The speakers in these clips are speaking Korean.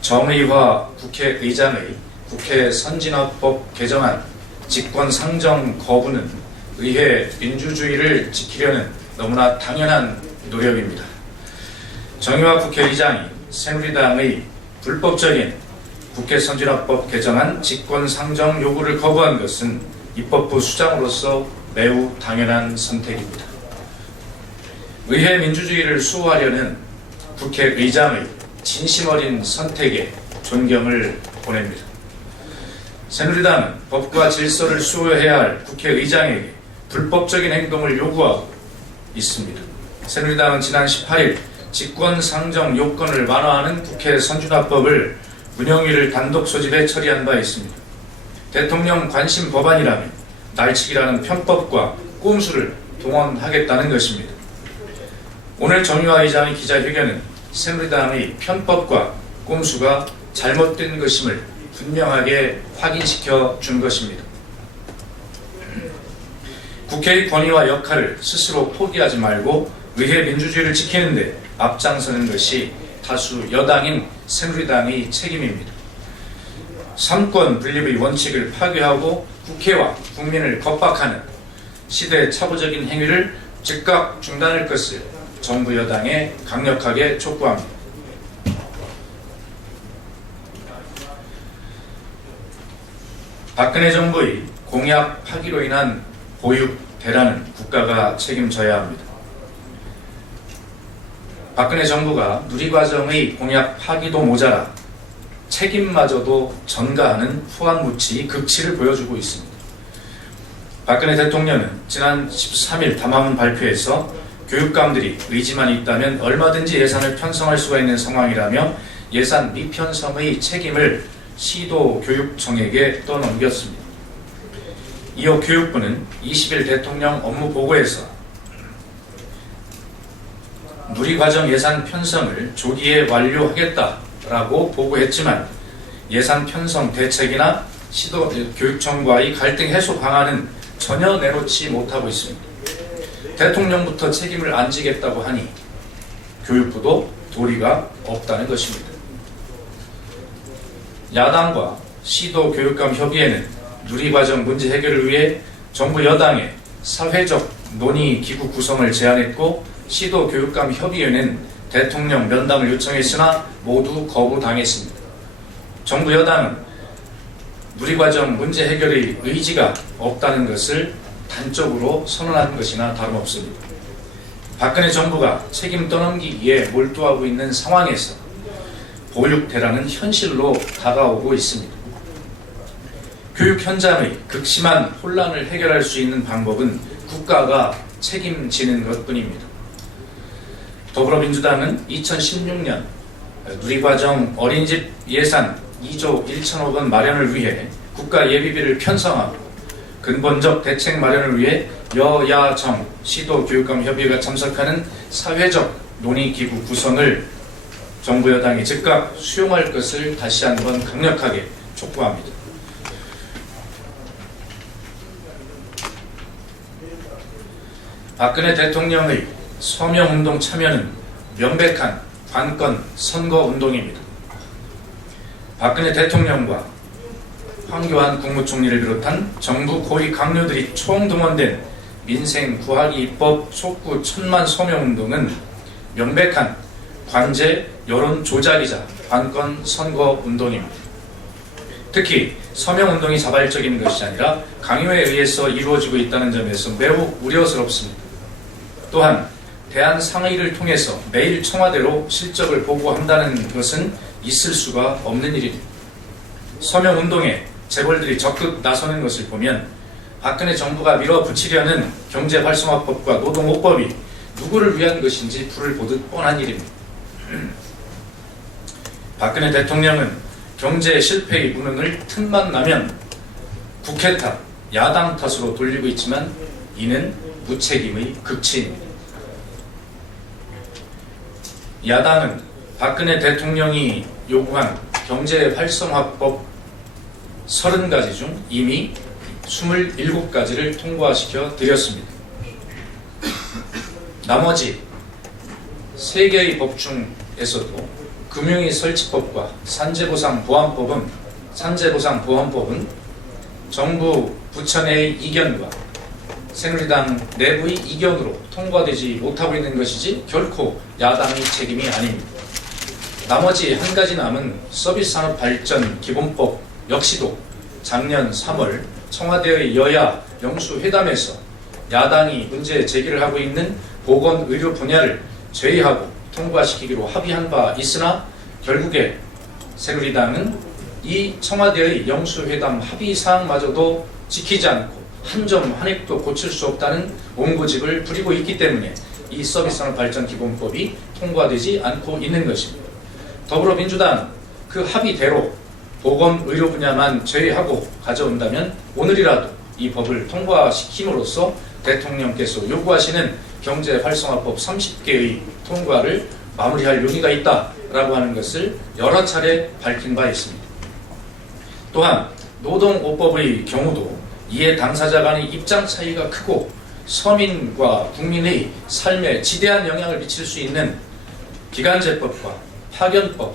정의화 국회의장의 국회 선진화법 개정안 직권상정 거부는 의회 민주주의를 지키려는 너무나 당연한 노력입니다. 정의화 국회의장이 새누리당의 불법적인 국회 선진화법 개정안 직권상정 요구를 거부한 것은 입법부 수장으로서 매우 당연한 선택입니다. 의회 민주주의를 수호하려는 국회의장의 진심 어린 선택에 존경을 보냅니다. 새누리당은 법과 질서를 수호해야 할 국회의장에게 불법적인 행동을 요구하고 있습니다. 새누리당은 지난 18일 직권상정 요건을 완화하는 국회 선진화법을 운영위를 단독 소집해 처리한 바 있습니다. 대통령 관심 법안이라면 날치기라는 편법과 꼼수를 동원하겠다는 것입니다. 오늘 정의화 의장의 기자회견은 새누리당의 편법과 꼼수가 잘못된 것임을 분명하게 확인시켜 준 것입니다. 국회의 권위와 역할을 스스로 포기하지 말고 의회 민주주의를 지키는 데 앞장서는 것이 다수 여당인 새누리당의 책임입니다. 삼권 분립의 원칙을 파괴하고 국회와 국민을 겁박하는 시대착오적인 행위를 즉각 중단할 것을 정부 여당에 강력하게 촉구합니다. 박근혜 정부의 공약 파기로 인한 보육 대란은 국가가 책임져야 합니다. 박근혜 정부가 누리과정의 공약 파기도 모자라 책임마저도 전가하는 후한무치 극치를 보여주고 있습니다. 박근혜 대통령은 지난 13일 담화문 발표에서 교육감들이 의지만 있다면 얼마든지 예산을 편성할 수가 있는 상황이라며 예산 미편성의 책임을 시도교육청에게 떠넘겼습니다. 이어 교육부는 20일 대통령 업무보고에서 누리과정 예산 편성을 조기에 완료하겠다라고 보고했지만 예산 편성 대책이나 시도교육청과의 갈등 해소 방안은 전혀 내놓지 못하고 있습니다. 대통령부터 책임을 안 지겠다고 하니 교육부도 도리가 없다는 것입니다. 야당과 시도교육감 협의회는 누리과정 문제 해결을 위해 정부 여당의 사회적 논의기구 구성을 제안했고 시도교육감 협의회는 대통령 면담을 요청했으나 모두 거부당했습니다. 정부 여당은 누리과정 문제 해결의 의지가 없다는 것을 단적으로 선언한 것이나 다름없습니다. 박근혜 정부가 책임 떠넘기기에 몰두하고 있는 상황에서 보육 대란은 현실로 다가오고 있습니다. 교육 현장의 극심한 혼란을 해결할 수 있는 방법은 국가가 책임지는 것뿐입니다. 더불어민주당은 2016년 누리과정 어린이집 예산 2조 1천억 원 마련을 위해 국가 예비비를 편성하고 근본적 대책 마련을 위해 여야정 시도교육감 협의회가 참석하는 사회적 논의기구 구성을 정부 여당이 즉각 수용할 것을 다시 한번 강력하게 촉구합니다. 박근혜 대통령의 서명운동 참여는 명백한 관건 선거운동입니다. 박근혜 대통령과 황교안 국무총리를 비롯한 정부 고위 강요들이 총동원된 민생 구하기 입법 촉구 천만 서명운동은 명백한 관제 여론 조작이자 관건 선거운동입니다. 특히 서명운동이 자발적인 것이 아니라 강요에 의해서 이루어지고 있다는 점에서 매우 우려스럽습니다. 또한 대한상의를 통해서 매일 청와대로 실적을 보고한다는 것은 있을 수가 없는 일입니다. 서명운동에 재벌들이 적극 나서는 것을 보면 박근혜 정부가 밀어붙이려는 경제활성화법과 노동호법이 누구를 위한 것인지 불을 보듯 뻔한 일입니다. 박근혜 대통령은 경제 실패의 무능을 틈만 나면 국회 탓, 야당 탓으로 돌리고 있지만 이는 무책임의 극치입니다. 야당은 박근혜 대통령이 요구한 경제활성화법 30가지 중 이미 27가지를 통과시켜 드렸습니다. 나머지 3개의 법 중에서도 금융위 설치법과 산재보상보험법은 정부 부처 내의 이견과 새누리당 내부의 이견으로 통과되지 못하고 있는 것이지 결코 야당의 책임이 아닙니다. 나머지 한 가지 남은 서비스산업발전기본법 역시도 작년 3월 청와대의 여야 영수회담에서 야당이 문제 제기를 하고 있는 보건의료 분야를 제외하고 통과시키기로 합의한 바 있으나 결국에 새누리당은 이 청와대의 영수회담 합의사항마저도 지키지 않고 한 점 한 획도 고칠 수 없다는 옹고집을 부리고 있기 때문에 이 서비스산업발전기본법이 통과되지 않고 있는 것입니다. 더불어민주당 그 합의대로 보건의료 분야만 제외하고 가져온다면 오늘이라도 이 법을 통과시킴으로써 대통령께서 요구하시는 경제활성화법 30개의 통과를 마무리할 용의가 있다라고 하는 것을 여러 차례 밝힌 바 있습니다. 또한 노동오법의 경우도 이에 당사자 간의 입장 차이가 크고 서민과 국민의 삶에 지대한 영향을 미칠 수 있는 기간제법과 파견법,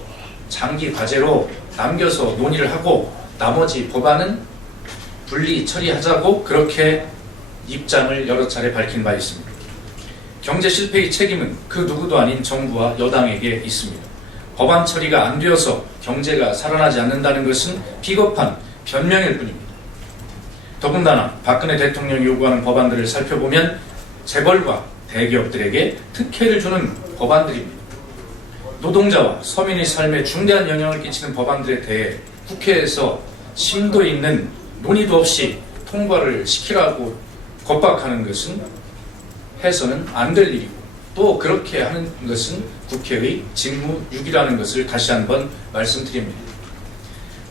장기 과제로 남겨서 논의를 하고 나머지 법안은 분리 처리하자고 그렇게 입장을 여러 차례 밝힌 바 있습니다. 경제 실패의 책임은 그 누구도 아닌 정부와 여당에게 있습니다. 법안 처리가 안 되어서 경제가 살아나지 않는다는 것은 비겁한 변명일 뿐입니다. 더군다나 박근혜 대통령이 요구하는 법안들을 살펴보면 재벌과 대기업들에게 특혜를 주는 법안들입니다. 노동자와 서민의 삶에 중대한 영향을 끼치는 법안들에 대해 국회에서 심도 있는 논의도 없이 통과를 시키라고 겁박하는 것은 해서는 안 될 일이고 또 그렇게 하는 것은 국회의 직무유기라는 것을 다시 한번 말씀드립니다.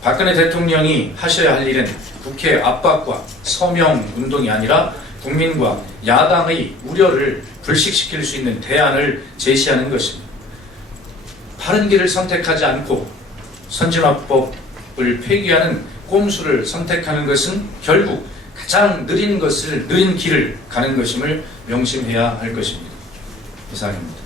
박근혜 대통령이 하셔야 할 일은 국회 압박과 서명운동이 아니라 국민과 야당의 우려를 불식시킬 수 있는 대안을 제시하는 것입니다. 바른 길을 선택하지 않고 선진화법을 폐기하는 꼼수를 선택하는 것은 결국 가장 느린 길을 가는 것임을 명심해야 할 것입니다. 이상입니다.